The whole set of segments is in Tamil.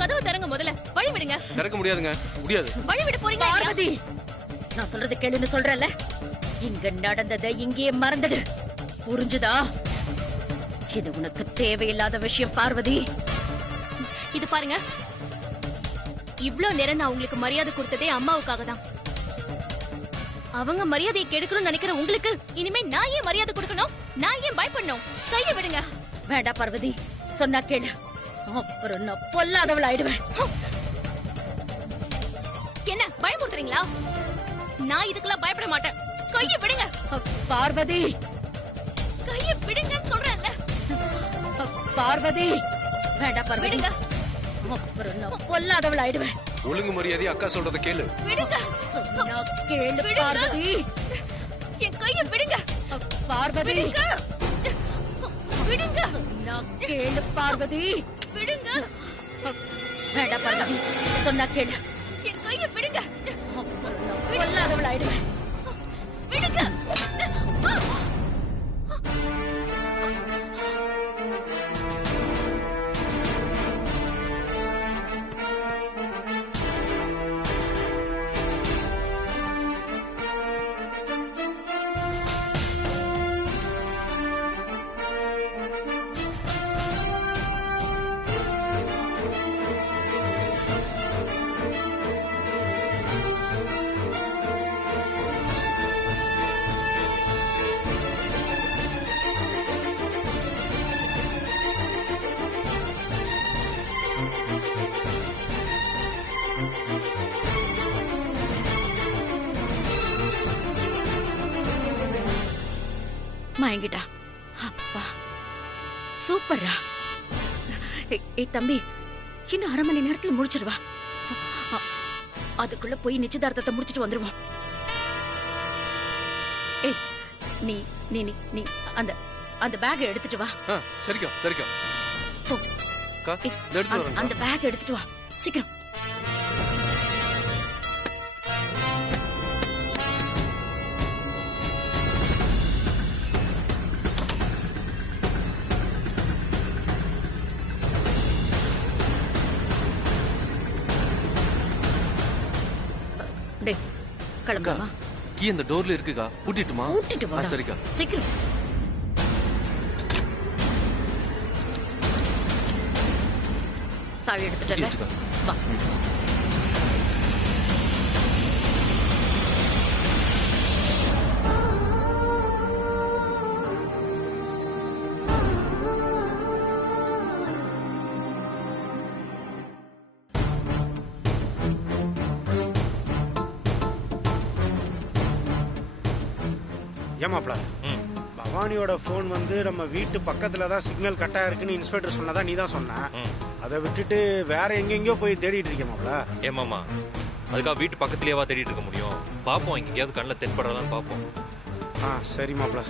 கதவு திறங்க முதல்ல. வழி விடுங்க. திறக்க முடியாதுங்க. முடியாது. வழி விட போறீங்க. பார்வதி, நான் சொல்றது கேளுன்னு சொல்றேன்ல. இங்க நடந்ததை இங்கேயே மறந்துடு. புரிஞ்சுதா? இது உனக்கு தேவையில்லாத விஷயம் பார்வதி. இது பாருங்க, இவ்ளோ நேரம் நான் உங்களுக்கு மரியாதை கொடுத்ததே அம்மாவுக்காக தான். அவங்க மரியாதையை கெடுக்கணும்னு நினைக்கிற உங்களுக்கு இனிமே நான் ஏன் மரியாதை கொடுக்கணும்? நான் ஏன் பயப்படணும்? கையை விடுங்க. வேண்டாம் பார்வதி, சொன்னா கேளு. அப்புறம் நான் பொல்லாதவள் ஆயிடுவேன். என்ன பயமுறுத்துறீங்களா? நான் இதுக்கெல்லாம் பயப்பட மாட்டேன். கையை விடுங்க. பார்வதி, கையை விடுங்கன்னு சொல்றேன்ல. பார்வதி, வேண்டாம் பார்வதி. விடுங்க. அப்புறம் நான் பொல்லாதவள் ஆயிடுவேன். ஒழுங்கு மரியாதை அக்கா சொல்றத கேளு. விடுங்க. சொன்னா கேளு பார்வதி. என் கையை விடுங்க. பார்வதி, விடுங்க. விடுங்க. சொன்னா கேளு பார்வதி. விடுங்க. வேண்டாம் பார்வதி, சொன்னா கேளு. என் கையை விடுங்க. அப்புறம் நான் பொல்லாதவள் ஆயிடுவேன். விடுங்க. மயங்கிட்டா. அப்பா சூப்பரா. ஏய் தம்பி, இன்னும் 1/2 மணி நேரத்துல முடிச்சிருவா. அதுக்குள்ள போய் நிச்சயதார்த்தத்தை முடிச்சிட்டு வந்துருவோம். ஏய் நீ நீ நீ நீ அந்த அந்த பேக் எடுத்துட்டு வா. சரிக்கா சரிக்கா. போ. அக்கா, ஏய், இந்த எடுத்து வரேன். அந்த பேக் எடுத்துட்டு வா சீக்கிரம். டேய் கிளம்புமா. கீ அந்த டோர்ல இருக்குக்கா. பூட்டிட்டுமா? கூட்டிட்டு வா. சரிக்கா. சீக்கிரம். சாவி எடுத்துட்டல. வச்சுக்கோ. வா. ஏமாப்ல, பவானியோட போன் வந்து நம்ம வீட்டு பக்கத்துல தான் சிக்னல் கட்டா இருக்குன்னு இன்ஸ்பெக்டர் சொன்னதா நீ தான் சொன்ன. அதை விட்டுட்டு வேற எங்கெங்கயோ போய் தேடிட்டு இருக்கேமாப்ல. ஏமாமா, அதுக்காக வீட்டு பக்கத்துலயேவா தேடிட்டு இருக்க முடியும்? பாப்போம், எங்கேயாவது கண்ணில் தென்படுறதான்னு பாப்போம். சரி மாப்ள.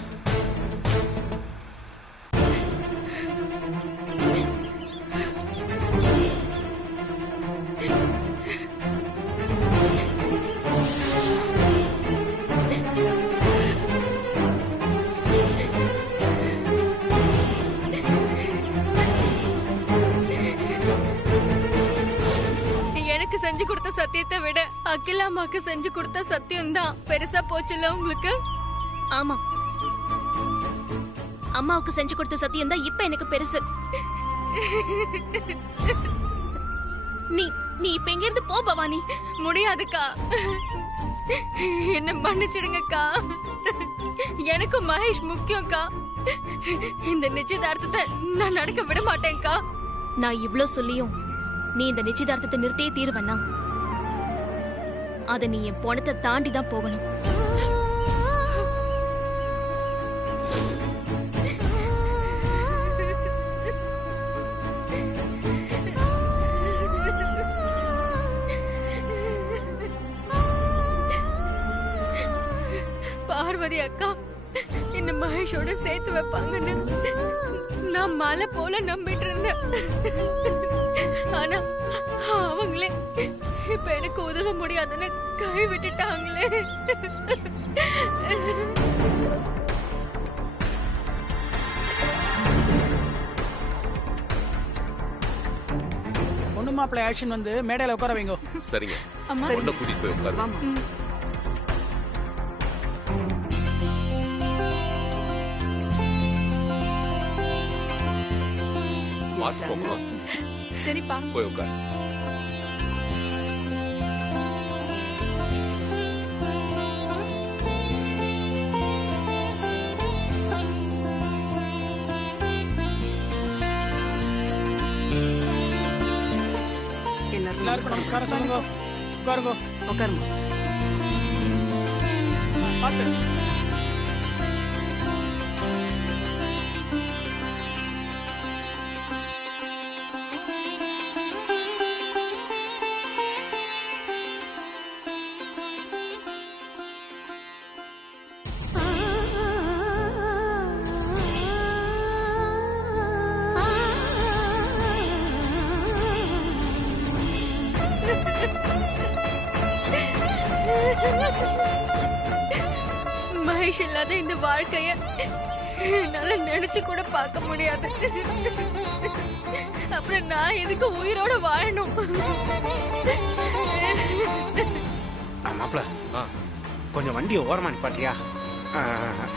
செஞ்சு கொடுத்த சத்தியத்தை விட அகிலா அம்மாக்கு செஞ்சு கொடுத்த சத்தியம் தான் பெருசா போச்சுல உங்களுக்கு? ஆமா, அம்மாவுக்கு செஞ்சு கொடுத்த சத்தியம் தான் இப்ப எனக்கு பெருசு. நீ நீ இப்ப எங்க இருந்து போ பவானி. முடியாதுக்கா, என்ன மன்னிச்சிடுங்கக்கா. எனக்கு மகேஷ் முக்கியம்க்கா. இந்த நிச்சயதார்த்தத்தை நான் நடக்க விட மாட்டேன்க்கா. நான் இவ்ளோ சொல்லியும் நீ இந்த நிச்சயதார்த்தத்தை நிறுத்தியே தீருவனா? அத நீ என் பொணத்தை தாண்டி தான் போகணும். பார்வதி அக்கா என்ன மகேஷோட சேர்த்து வைப்பாங்கன்னு நான் மலை போல நம்பிட்டு இருந்தேன். ஆனா அவங்களே இப்ப எனக்கு உதவ முடியாதுன்னு கை விட்டுட்டாங்களே. மாப்பிள்ளை ஆக்ஷன் வந்து மேடையில உட்கார வைங்க. சரிங்க. பொண்ணை கூட்டிட்டு போய் உட்காரு. பாத்துக்கோமா. சரிப்பா. போய் உட்காரு. எல்லாருக்கும் நமஸ்காரம் சொல்லுங்க. உட்காருங்க. உட்காருமா. பார்த்து. மகேஷ் இல்லாத இந்த வாழ்க்கைய என்னால நினைச்சு கூட பார்க்க முடியாது. அப்புறம் நான் எதுக்கு உயிரோட வாழணும்? மாப்பிள ஆ கொஞ்சம் வண்டியை ஓரமா நிப்பாட்டியா?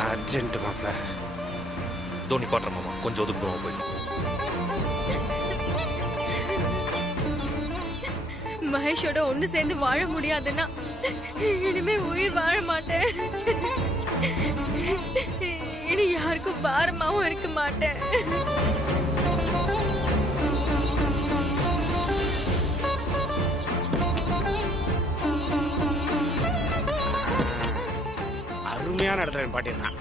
அர்ஜென்ட் மாப்பிள. தோனி பாட்டுற மாமா, கொஞ்சம் ஒதுக்குறோம் போயிடும். மகேஷோட ஒண்ணு சேர்ந்து வாழ முடியாதுன்னா இனிமே உயிர் வாழ மாட்டேன். இனி யாருக்கும் பாரமாவும் இருக்க மாட்டேன். அருமையான இடத்துல நிப்பாட்டிருக்கான்.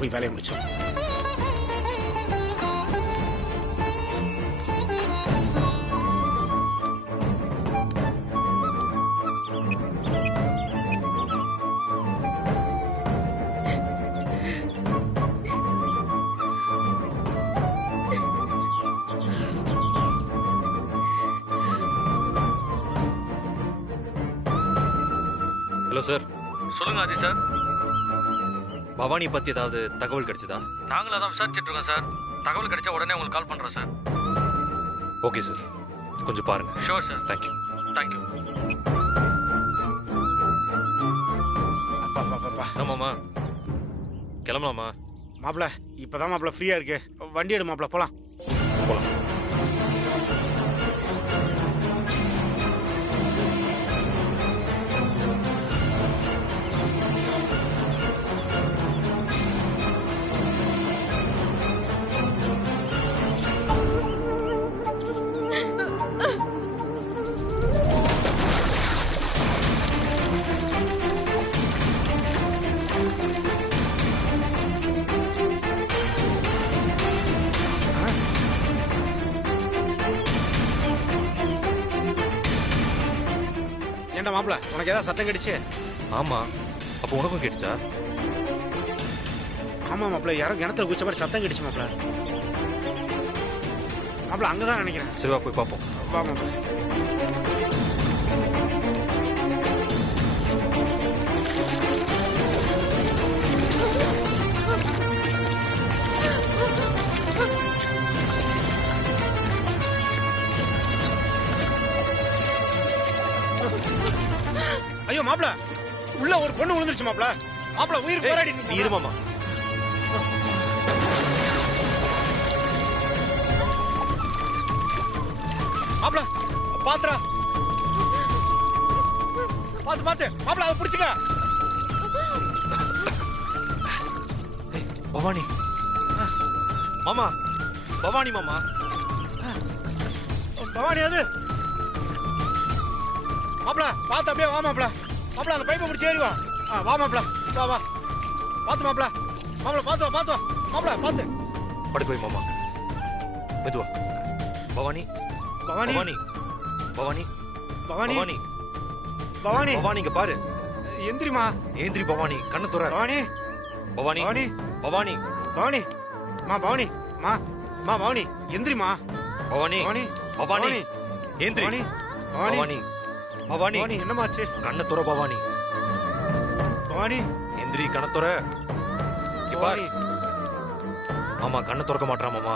போய் வேலையை முடிச்சோம். Hello sir. சொல்லுங்க ஆதி சார். பவானி பத்தி ஏதாவது தகவல் கிடைச்சதா? நாங்களும் அதான் விசாரிச்சுட்டு இருக்கோம் சார். தகவல் கிடைச்சா உடனே உங்களுக்கு கால் பண்றோம் சார். ஓகே சார், கொஞ்சம் பாருங்க. Sure sir. தேங்க்யூ. தேங்க்யூ. அப்பா என்ன மாமா, கிளம்பலாமா? மாப்பிள இப்பதான் மாப்பிள ஃப்ரீயா இருக்கு. வண்டி எடு மாப்பிள, போலாம். போலாம். ஏண்டா மாப்பிள, உனக்கு ஏதாவது சத்தம் கிடைச்சு? ஆமா, அப்போ உனக்கும் கேட்டுச்சா? ஆமா மாப்பிள, யாரும் கிணத்துல குச்ச மாதிரி சத்தம் கிடைச்சு மாப்பிள. மாப்பிள அங்கதான் நினைக்கிறேன். சரி வா போய் பார்ப்போம். வா மாப்பிள. ஐயோ மாப்பிள, உள்ள ஒரு பொண்ணு விழுந்துருச்சு மாப்பிள. மாப்பிள உயிர் போராடி நீ இரு மாமா. மாப்பிள பாத்துறா, பாத்து மாப்பிள அதை பிடிச்சுக்க. பவானி மாமா, பவானி மாமா. பவானி அது மாப்பிள, பாத்து அப்படியே வா மாப்பிள. மாப்பிள அந்த பைப்பை பிடிச்சி ஏறி வா. வா மாப்பிள, வா வா. பாத்து மாப்பிள, மாப்பிள பாத்து வா, பாத்து வா மாப்பிள, பாத்து. படுக்க வை மாமா, மெதுவா. பவானி பவானி பவானி பவானி பவானி பவானி பவானி பவானி, இங்க பாரு. எந்திரிமா. ஏந்திரி பவானி, கண்ணை துற. பவானி பவானி பவானி பவானி பவானி மா பவானி மா மா பவானி எந்திரிமா. பவானி பவானி பவானி ஏந்திரி. பவானி பவானி பவானி பவானி பவானி என்னமாச்சு? கண்ணை துற பவானி. பவானி எந்திரி, கண்ணை துற. இங்க பாரு. பவானி மாமா கண்ணை துறக்க மாட்டான் மாமா.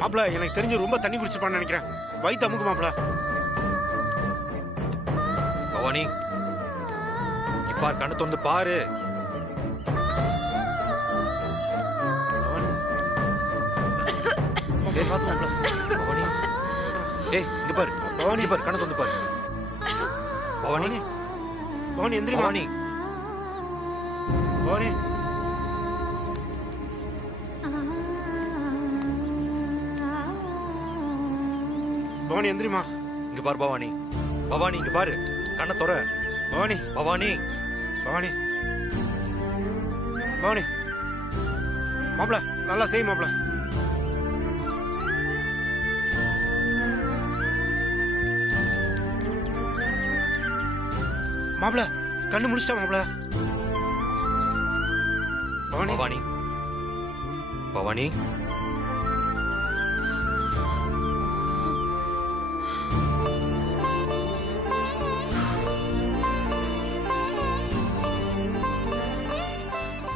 மாப்பிள, எனக்கு தெரிஞ்சு ரொம்ப தண்ணி குடிச்சிருப்பான்னு நினைக்கிறேன். வயிற்று அமுக்கு மாப்பிள. பவானி பார், கண்ணை திறந்து பாரு. மாப்பிள, பாத்து மாப்பிள. பவானி ஏய் இங்க பாரு. பவானி பாரு, கண்ணை திறந்து பாரு. பவானி பவானி எந்திரி. பவானி பவானி பவானி எந்திரிமா. இங்க பாரு பவானி. பவானி இங்க பாரு, கண்ணை தொற. பவானி பவானி பவானி பவானி மாப்பிள, நல்லா செய் மாப்பிள. மாப்பிள கண்ணு முடிச்சிட்டா மாப்பிள. பவானி பவானி பவானி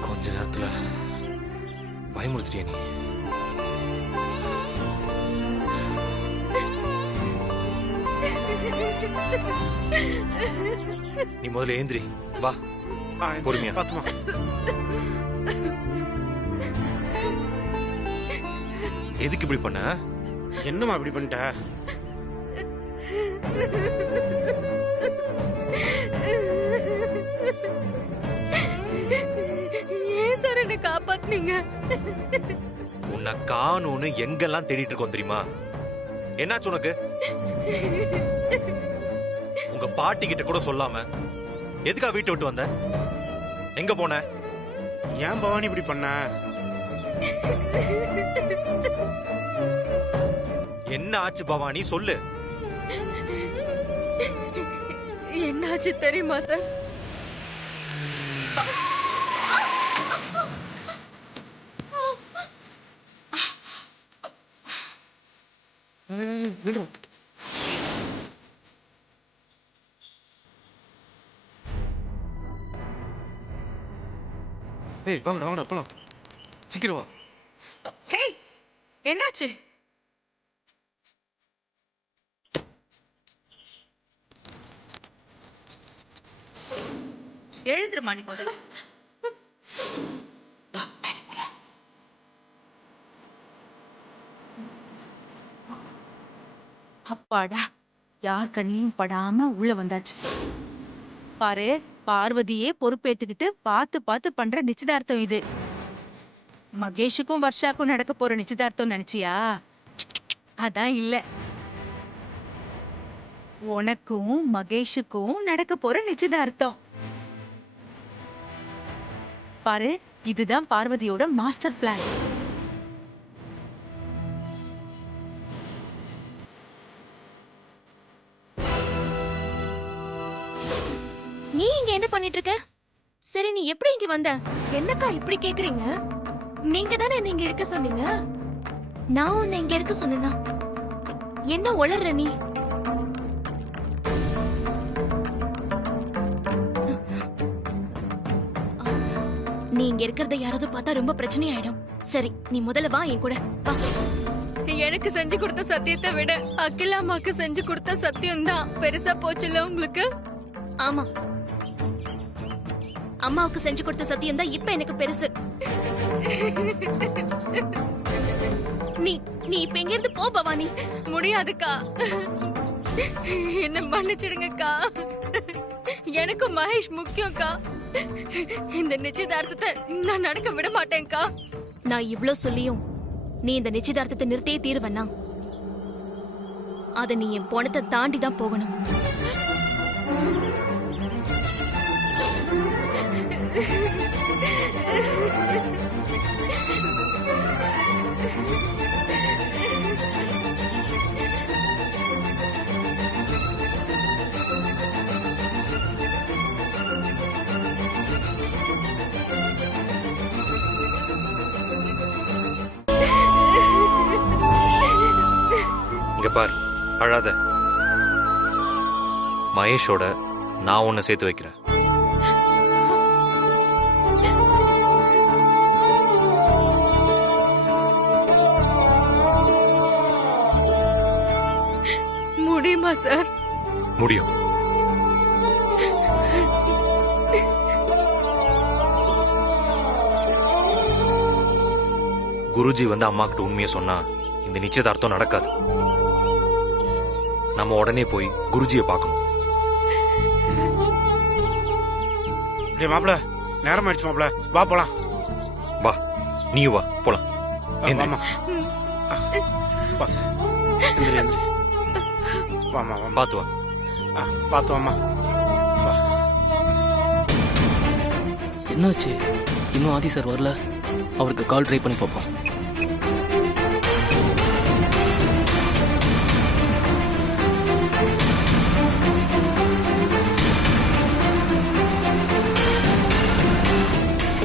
கொஞ்ச நேரத்துல பயமுறுத்திட்டியா நீ? நீ முதல்ல ஏந்திரி வா. பொறுமையா. பாத்துமா. எதுக்கு இப்படி பண்ண? என்னம்மா இப்படி பண்ணிட்ட? ஏன் சார் என்ன காப்பாத்துனீங்க? உன்னை காணும்னு எங்கெல்லாம் தேடிட்டு இருக்கோம் தெரியுமா? என்னாச்சு உனக்கு? உங்க பாட்டி கிட்ட கூட சொல்லாம எதுக்கா வீட்டை விட்டு வந்த? எங்க போன? ஏன் பவானி இப்படி பண்ண? என்ன ஆச்சு பவானி, சொல்லு. என்னாச்சு தெரியுமா சார்? ஏய் வாங்கடா வாங்கடா போலாம், சீக்கிரம் வா. ஹேய், என்னாச்சு? எழுந்துருமா நீ முதல்ல. அப்பாடா, யார் கண்ணியும் படாம உள்ள வந்தாச்சு. பாரு, பார்வதியே பொறுப்பேத்துக்கிட்டு பார்த்து பார்த்து பண்ற நிச்சயதார்த்தம் இது. மகேஷுக்கும் வர்ஷாக்கும் நடக்க போற நிச்சயதார்த்தம் நினைச்சியா? அதான் இல்ல, உனக்கும் மகேஷுக்கும் நடக்க போற நிச்சயதார்த்தம். பாரு, இதுதான் பார்வதியோட மாஸ்டர் பிளான். நீ இங்க என்ன பண்ணிட்டு இருக்க? சரி, நீ எப்படி இங்க வந்த? என்னக்கா இப்படி கேக்குறீங்க? நீங்க தானே என்ன இங்க இருக்க சொன்னீங்க. நான் உன்னை இங்க இருக்க சொன்னேனா? என்ன உளற நீ? நீ இங்க இருக்கிறத யாராவது பார்த்தா ரொம்ப பிரச்சனை ஆயிடும். சரி, நீ முதல்ல வா என் கூட வா. எனக்கு செஞ்சு கொடுத்த சத்தியத்தை விட அகிலா அம்மாக்கு செஞ்சு கொடுத்த சத்தியம் தான் பெருசா போச்சுல உங்களுக்கு? ஆமா, அம்மாவுக்கு செஞ்சு கொடுத்த சத்தியம் தான் இப்ப எனக்கு பெருசு. நீ நீ இப்ப எங்க இருந்து போ பவானி. முடியாதுக்கா, என்ன மன்னிச்சிடுங்கக்கா. எனக்கு மகேஷ் முக்கியம்க்கா. இந்த நிச்சயதார்த்தத்தை நான் நடக்க விட மாட்டேன்க்கா. நான் இவ்ளோ சொல்லியும் நீ இந்த நிச்சயதார்த்தத்தை நிறுத்தியே தீருவனா? அத நீ என் போனத்தை தாண்டி தான் போகணும். இங்க பார், அழாத. மகேஷோட நான் உன்னை சேர்த்து வைக்கிறேன். முடியுமா சார்? முடியும். குருஜி வந்து அம்மா கிட்ட உண்மையை சொன்னா இந்த நிச்சயதார்த்தம் நடக்காது. நம்ம உடனே போய் குருஜியை பார்க்கணும். டேய் மாப்ள, நேரம் ஆயிடுச்சு மாப்ள, வா போலாம். வா, நீ வா போலாம். வாமா. வா. எந்திரி, எந்திரி. வாமா, வாமா. பாத்து வா. பாத்து வாமா. வா. என்னாச்சு? இன்னும் ஆதி சார் வரல. அவருக்கு கால் ட்ரை பண்ணி பார்ப்போம்.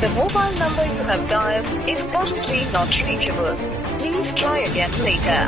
The mobile number you have dialed is currently not reachable. Please try again later.